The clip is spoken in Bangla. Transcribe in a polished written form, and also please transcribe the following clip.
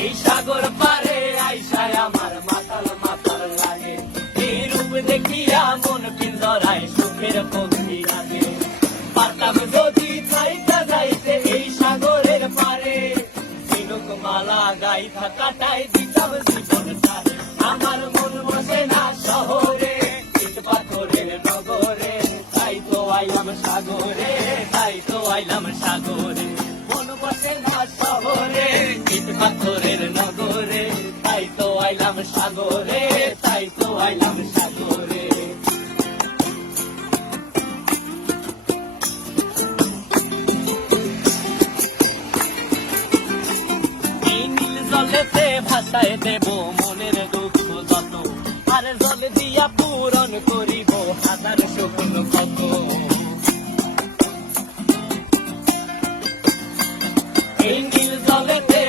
এই সাগর পারে আইসায় আমার মাতাল মাতাল লাগে, এই রূপ দেখিয়া মন পিঞ্জরায় সুখের পক্ষী লাগে। পারতাম যদি চাইতা যাইতে এই সাগরের পারে, ঝিনুক মালা গাইথা কাটাই দিতাম জীবন তারে। আমার মন বসে না শহরে, ইট পাথরের নগরে, তাই তো আইলাম সাগরে, তাই তো আইলাম সাগরে। মন বসে না শহরে, ইট পাথরের নগরে, তাই তো আইলাম সাগরে, তাই তো আইলাম সাগরে। এই নীল জলেতে ভাসায় দেব মনের দুঃখ যত, আর জল দিয়া পূরণ করিব হাজার স্বপ্ন কত। এই নীল জলেতে